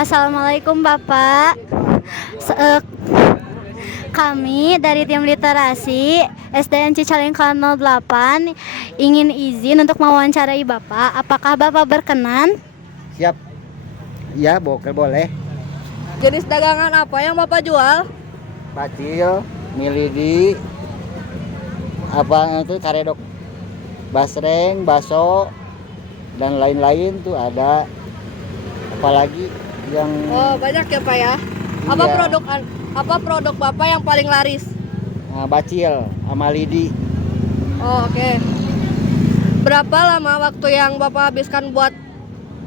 Assalamualaikum Bapak. Se- eh, Kami dari tim literasi SDN Cicalengka 08 ingin izin untuk mewawancarai Bapak. Apakah Bapak berkenan? Siap. Ya, boleh. Jenis dagangan apa yang Bapak jual? Pacil, milidi, apa itu karedok, basreng, baso, dan lain-lain tuh ada. Apalagi yang Oh, banyak ya Pak ya. Apa Iya. produk Bapak yang paling laris? Bacil sama lidi. Oh, oke. Berapa lama waktu yang Bapak habiskan buat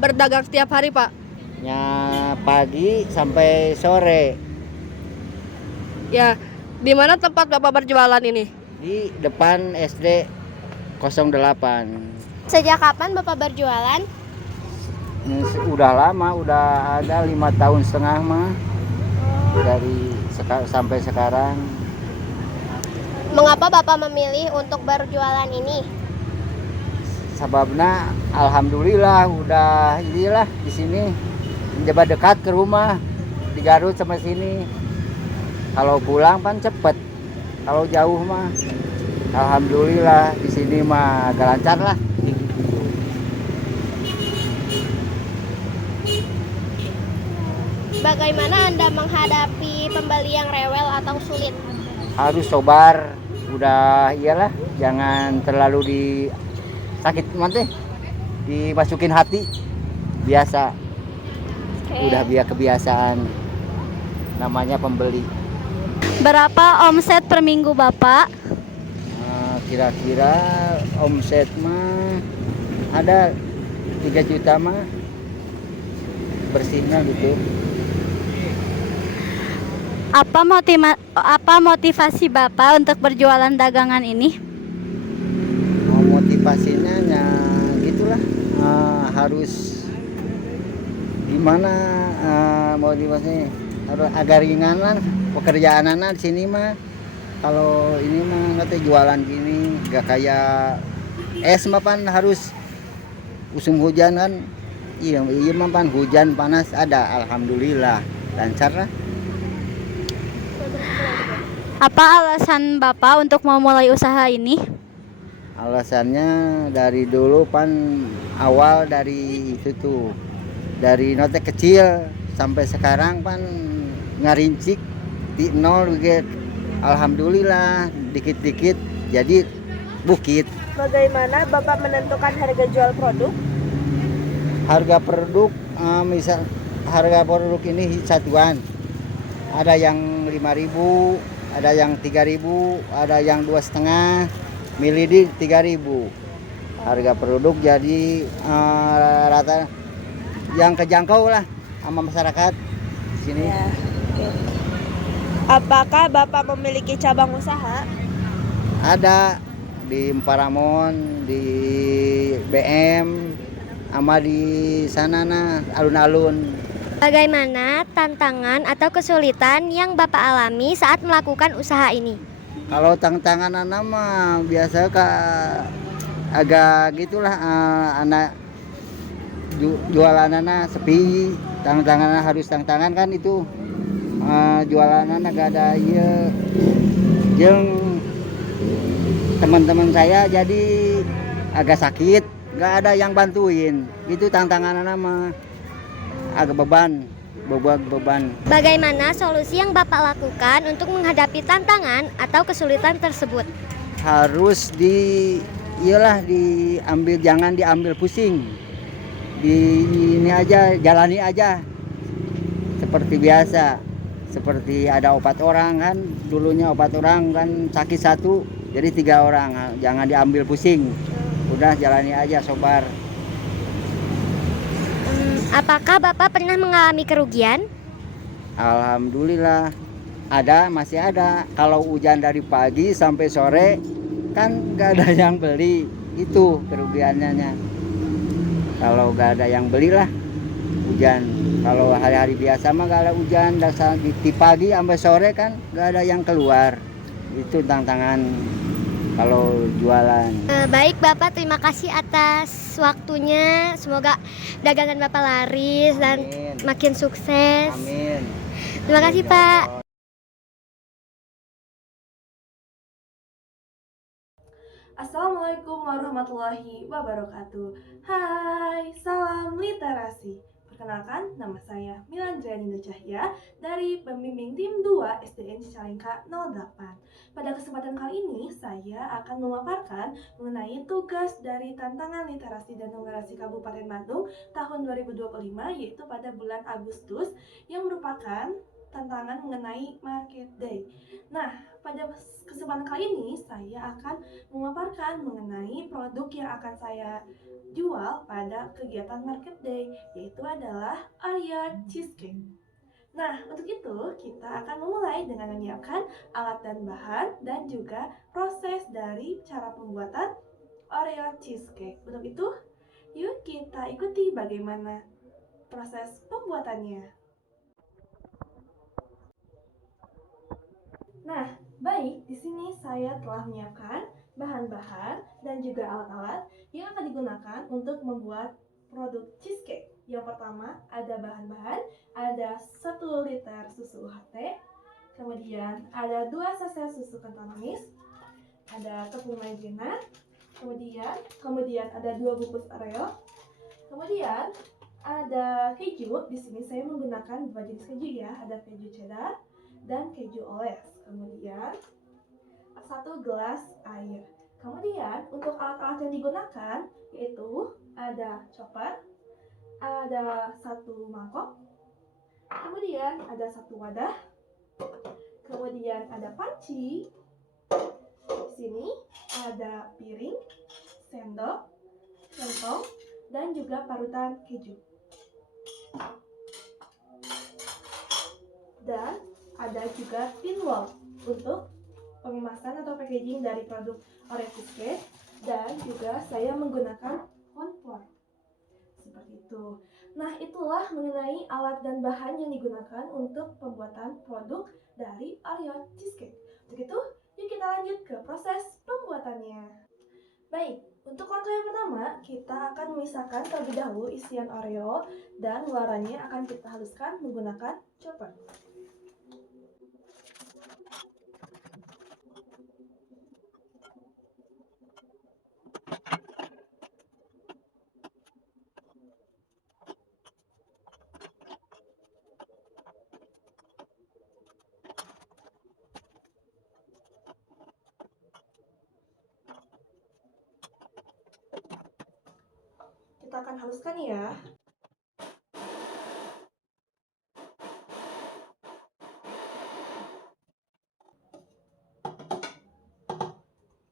berdagang setiap hari, Pak? Ya, pagi sampai sore Ya, di mana tempat Bapak berjualan ini? di depan SD 08. Sejak kapan Bapak berjualan? Udah lama, udah ada 5,5 tahun mah dari sampai sekarang. Mengapa Bapak memilih untuk berjualan ini? Sababna alhamdulillah udah inilah di sini menjabat dekat ke rumah di Garut sama sini. Kalau pulang kan cepet, kalau jauh mah alhamdulillah di sini mah agak lancar lah. Bagaimana Anda menghadapi pembeli yang rewel atau sulit? Harus sabar, udah iyalah, jangan terlalu sakit mati, dimasukin hati, biasa. Udah kebiasaan, namanya pembeli. Berapa omset per minggu Bapak? Kira-kira omset mah ada 3 juta mah bersihnya gitu. Apa motivasi Bapak untuk berjualan dagangan ini? Motivasinya ya gitulah, harus gimana, motivasinya harus agar ringanan pekerjaan anak di sini mah. Kalau ini mah nanti jualan gini gak kayak es mah pan harus musim hujan kan. Iya mah pan hujan panas ada, alhamdulillah lancar lah. Apa alasan Bapak untuk memulai usaha ini? Alasannya dari dulu pan awal dari itu tuh, dari note kecil sampai sekarang pan ngarincik di nol gitu. Alhamdulillah dikit-dikit jadi bukit. Bagaimana Bapak menentukan harga jual produk? Harga produk, misal harga produk ini satuan, ada yang 5.000, ada yang 3.000, ada yang 2,5, milidi 3.000. Harga produk jadi rata yang kejangkau lah sama masyarakat sini. Ya, oke. Apakah Bapak memiliki cabang usaha? Ada di Paramon, di BM, sama di sana nah alun-alun. Bagaimana tantangan atau kesulitan yang Bapak alami saat melakukan usaha ini? Kalau tantangan anak mah biasa agak gitulah, anak jualan anak sepi, tantangan harus tantangan kan itu. Jualan anak gak ada iya, jeng teman-teman saya jadi agak sakit, gak ada yang bantuin, itu tantangan anak mah agak beban. Bagaimana solusi yang Bapak lakukan untuk menghadapi tantangan atau kesulitan tersebut? Harus diambil, jangan diambil pusing, ini aja, jalani aja seperti biasa. Seperti ada obat orang kan, dulunya obat orang kan sakit satu jadi 3 orang, jangan diambil pusing, udah jalani aja, sabar. Apakah Bapak pernah mengalami kerugian? Alhamdulillah masih ada. Kalau hujan dari pagi sampai sore kan gak ada yang beli, itu kerugiannya. Kalau gak ada yang belilah hujan. Kalau hari-hari biasa mah gak ada hujan, di pagi sampai sore kan gak ada yang keluar, itu tantangan kalau jualan. Baik Bapak, terima kasih atas waktunya. Semoga dagangan Bapak laris dan Amin. makin sukses. Amin. Terima kasih Amin, ya Pak. Allah. Assalamualaikum warahmatullahi wabarakatuh. Hai, salam literasi. Perkenalkan, nama saya Milan Drianindo Cahya dari pembimbing tim 2 SDN Cicalengka 08. Pada kesempatan kali ini, saya akan memaparkan mengenai tugas dari tantangan literasi dan numerasi Kabupaten Bandung tahun 2025, yaitu pada bulan Agustus, yang merupakan tantangan mengenai Market Day. Nah, pada kesempatan kali ini, saya akan memaparkan mengenai produk yang akan saya jual pada kegiatan Market Day, yaitu adalah Oreo Cheesecake. Nah, untuk itu kita akan memulai dengan menyiapkan alat dan bahan dan juga proses dari cara pembuatan Oreo Cheesecake. Untuk itu, yuk kita ikuti bagaimana proses pembuatannya. Nah, baik, di sini saya telah menyiapkan bahan-bahan dan juga alat-alat yang akan digunakan untuk membuat produk cheesecake. Yang pertama, ada bahan-bahan, ada 1 liter susu UHT, kemudian ada 2 saset susu kental manis, ada tepung maizena, kemudian ada 2 bungkus Oreo, kemudian ada keju. Di sini saya menggunakan 2 jenis keju ya, ada keju cheddar dan keju oles. Kemudian 1 gelas air. Kemudian untuk alat-alat yang digunakan yaitu ada chopper, ada 1 mangkok, kemudian ada 1 wadah, kemudian ada panci. Di sini ada piring, sendok, centong, dan juga parutan keju. Dan ada juga tin wall untuk pengemasan atau packaging dari produk Oreo Cheesecake, dan juga saya menggunakan kompor seperti itu. Nah, itulah mengenai alat dan bahan yang digunakan untuk pembuatan produk dari Oreo Cheesecake. Untuk itu, yuk kita lanjut ke proses pembuatannya. Baik, untuk langkah yang pertama, kita akan memisahkan terlebih dahulu isian Oreo dan luarannya akan kita haluskan menggunakan chopper. Kita akan haluskan ya.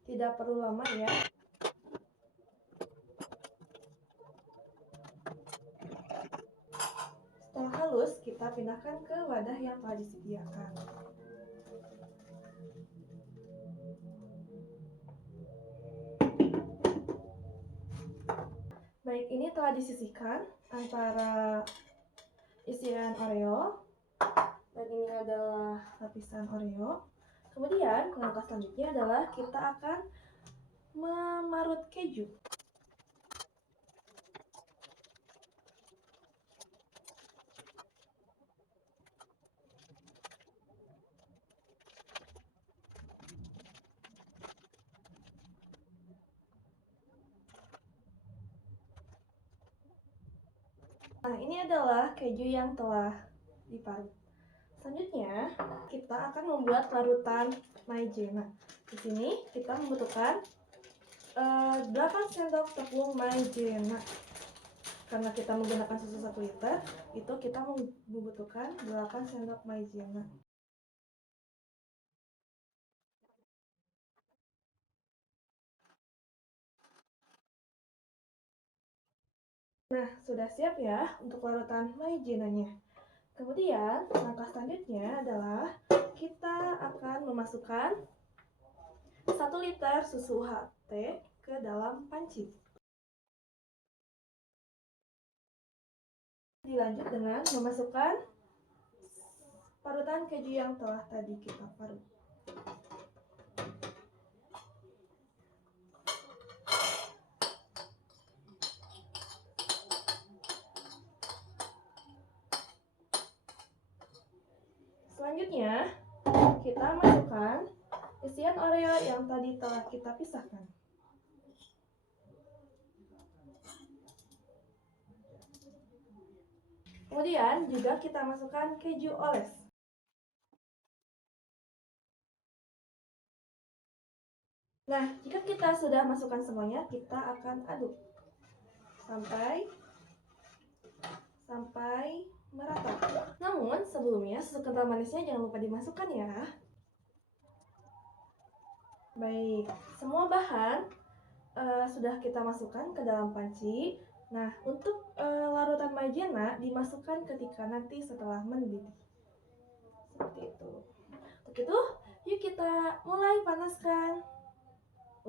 Tidak perlu lama ya. Setelah halus, kita pindahkan ke wadah yang telah disediakan. Baik, ini telah disisihkan antara isian Oreo, dan ini adalah lapisan Oreo. Kemudian langkah selanjutnya adalah kita akan memarut keju. Nah, ini adalah keju yang telah diparut. Selanjutnya, kita akan membuat larutan maizena. Di sini kita membutuhkan 8 sendok tepung maizena. Karena kita menggunakan susu 1 liter, itu kita membutuhkan 8 sendok maizena. Nah, sudah siap ya untuk larutan maizenanya. Kemudian, langkah selanjutnya adalah kita akan memasukkan 1 liter susu UHT ke dalam panci. Dilanjut dengan memasukkan parutan keju yang telah tadi kita parut. Oreo yang tadi telah kita pisahkan. Kemudian juga kita masukkan keju oles. Nah, jika kita sudah masukkan semuanya, kita akan aduk sampai merata. Namun, sebelumnya susu kental manisnya jangan lupa dimasukkan ya. Baik, semua bahan sudah kita masukkan ke dalam panci. Nah, untuk larutan maizena dimasukkan ketika nanti setelah mendidih. Seperti itu. Untuk itu, yuk kita mulai panaskan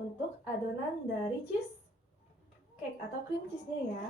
untuk adonan dari cheese cake atau cream cheese-nya ya.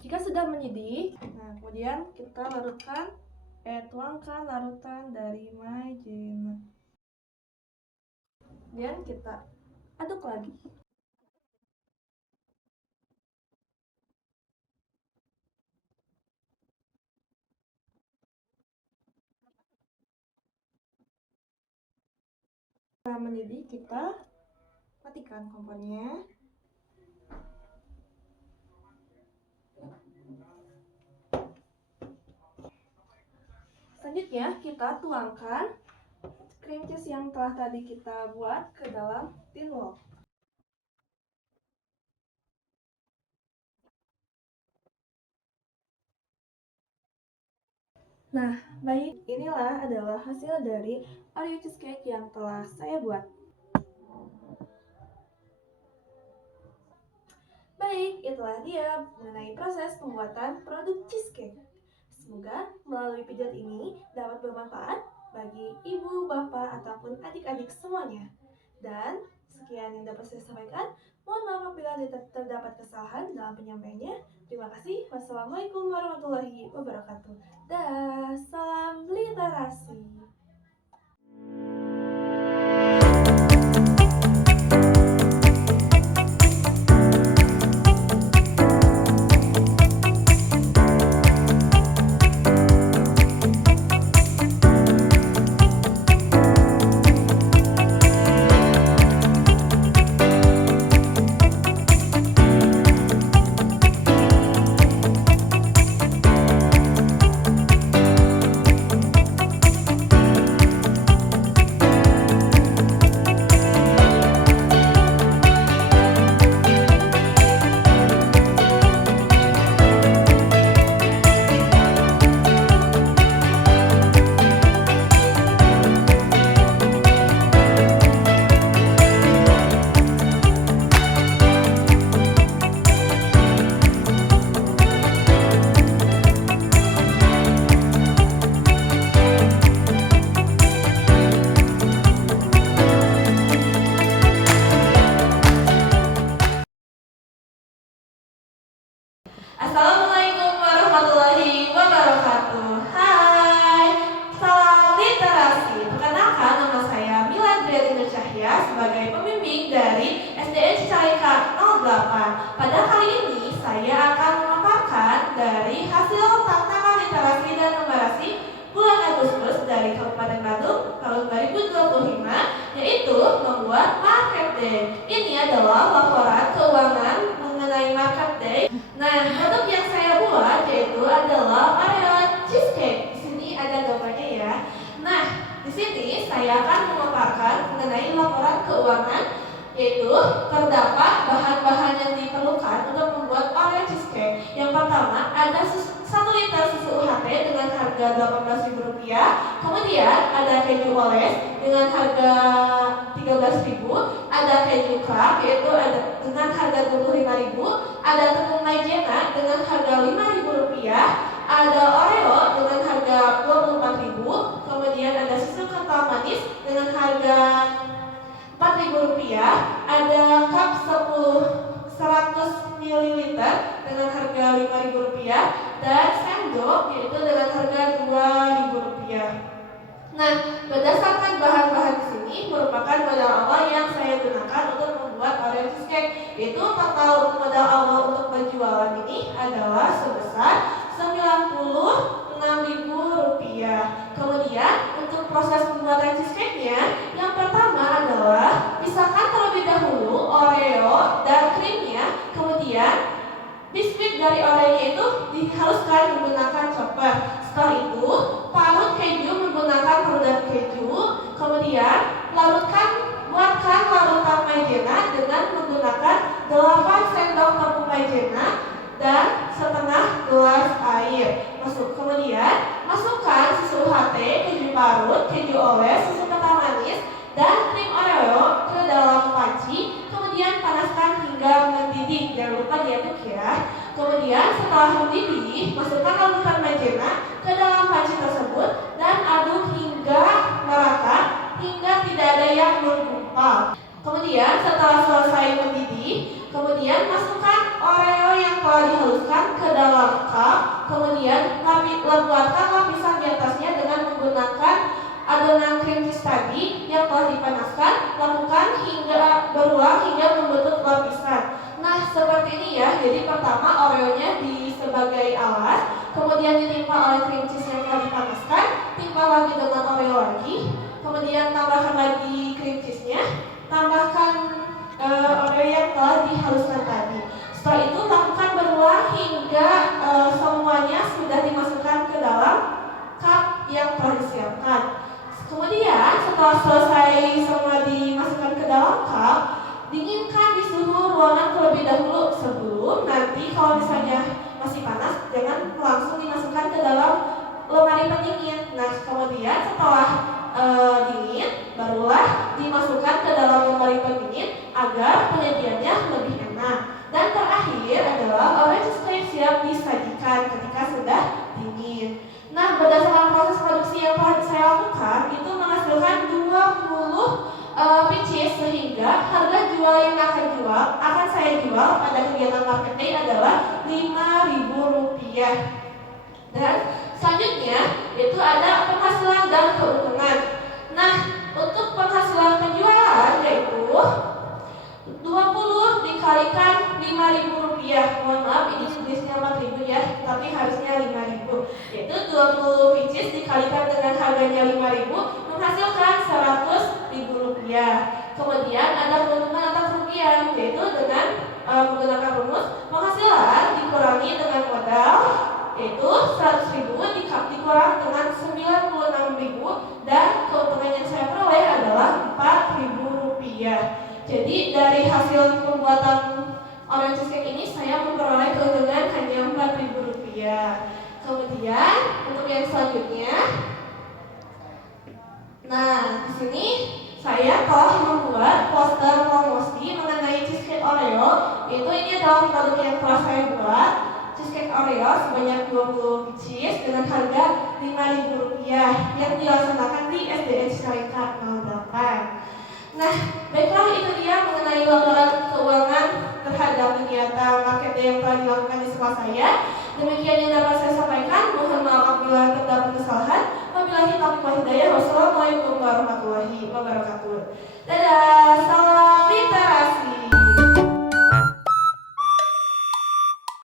Jika sudah mendidih, nah kemudian kita tuangkan larutan dari maizena. Kemudian kita aduk lagi. Setelah mendidih, kita matikan kompornya. Selanjutnya kita tuangkan cream cheese yang telah tadi kita buat ke dalam tin wok. Nah, baik, inilah adalah hasil dari Oreo cheesecake yang telah saya buat. Baik, itulah dia mengenai proses pembuatan produk cheesecake. Semoga melalui video ini dapat bermanfaat bagi ibu, bapak, ataupun adik-adik semuanya. Dan sekian yang dapat saya sampaikan. Mohon maaf apabila terdapat kesalahan dalam penyampaiannya. Terima kasih. Wassalamualaikum warahmatullahi wabarakatuh. Dah, salam literasi. Assalamualaikum warahmatullahi wabarakatuh. Hai, salam literasi. Perkenalkan, nama saya Mila Driatin Cahya sebagai pembimbing dari SDN Cicalengka 08. Pada kali ini saya akan memaparkan dari hasil tantangan literasi dan numerasi bulan Agustus dari Kabupaten Badung tahun 2025, yaitu membuat market day. Ini adalah laporan keuangan mengenai market day. Nah, produk yang saya buat yaitu adalah Oreo cheesecake. Di sini ada gambarnya ya. Nah, di sini saya akan memaparkan mengenai laporan keuangan, yaitu terdapat bahan-bahan yang diperlukan untuk membuat Oreo cheesecake. Yang pertama ada 1 liter susu UHT dengan harga Rp18.000. Kemudian ada keju oles dengan harga Rp13.000. Ada keju craft yaitu dengan harga Rp25.000. Ada tepung maizena dengan harga Rp5.000. Ada Oreo dengan harga Rp24.000. Kemudian ada susu kental manis dengan harga Rp4.000. Ada cup 100 100 ml dengan harga Rp5.000 dan sendok yaitu dengan harga Rp2.000. Nah, berdasarkan bahan-bahan di sini merupakan modal awal yang saya gunakan untuk membuat Oreo cheesecake. Yaitu total modal awal untuk penjualan ini adalah sebesar Rp96.000. Kemudian untuk proses pembuatan cheesecake-nya, yang pertama adalah pisahkan terlebih dahulu Oreo dan krimnya. Kemudian biskuit dari Oreo itu dihaluskan menggunakan chopper. Setelah itu, parut keju menggunakan parutan keju. Kemudian, buatkan larutan maizena dengan menggunakan 8 sendok tepung maizena dan setengah gelas air. Kemudian, masukkan susu UHT, keju parut, keju oles, susu kental manis, dan krim Oreo ke dalam panci. Kemudian panaskan hingga mendidih. Jangan lupa diaduk ya. Kemudian setelah mendidih, masukkan larutan maizena ke dalam panci tersebut dan aduk hingga merata, hingga tidak ada yang menggumpal. Kemudian setelah selesai mendidih, kemudian masukkan Oreo yang telah dihaluskan ke dalam cup. Kemudian buatkan lapisan di atasnya dengan menggunakan adonan krim cheese tadi yang telah dipanaskan. Lakukan hingga berulang hingga membentuk lapisan. Nah, seperti ini ya. Jadi pertama Oreonya sebagai alas, kemudian ditimpa oleh krim cheese yang telah dipanaskan, timpa lagi dengan Oreo lagi, kemudian tambahkan lagi krim cheese-nya, tambahkan Oreo yang telah dihaluskan tadi. Setelah itu lakukan berulang hingga semuanya sudah dimasukkan ke dalam cup yang telah disiapkan. Kemudian setelah selesai semua dimasukkan ke dalam cup, dinginkan di suhu ruangan terlebih dahulu sebelum nanti kalau misalnya masih panas jangan langsung dimasukkan ke dalam lemari pendingin. Nah, kemudian setelah dingin barulah dimasukkan ke dalam lemari pendingin agar penyajiannya lebih enak. Dan terakhir adalah Oreo cheesecake siap disajikan ketika sudah dingin. Nah, berdasarkan proses produksi yang telah saya lakukan itu menghasilkan 20 pieces, sehingga harga jual yang akan saya jual pada kegiatan market day adalah Rp5.000. Dan selanjutnya itu ada penghasilan dan keuntungan. Nah, untuk penghasilan penjualan yaitu 20 dikalikan Rp5.000. Mohon maaf, ini tulisnya 4.000 ya, tapi harusnya 5.000. Yaitu 20 pieces dikalikan dengan harganya 5.000 menghasilkan Rp100.000. Kemudian ada keuntungan atau kerugian, yaitu dengan menggunakan rumus penghasilan dikurangi dengan modal, yaitu 100.000 dikurang dengan 96.000, dan keuntungan yang saya peroleh adalah Rp4.000. Jadi dari hasil pembuatan Oreo cheesecake ini saya memperoleh keuntungan hanya Rp4.000. Kemudian untuk yang selanjutnya, nah di sini saya telah membuat poster promosi mengenai cheesecake Oreo. Ini adalah produk yang telah saya buat, cheesecake Oreo sebanyak 20 pieces dengan harga Rp5.000 yang dilaksanakan di SDN Cicalengka 08. Nah, baiklah, itu dia mengenai laporan keuangan terhadap kegiatan market day yang telah dilakukan di sekolah saya. Demikian yang dapat saya sampaikan. Mohon maaf apabila terdapat kesalahan. Wabillahi taufiq wal hidayah. Wassalamualaikum warahmatullahi wabarakatuh. Dadah.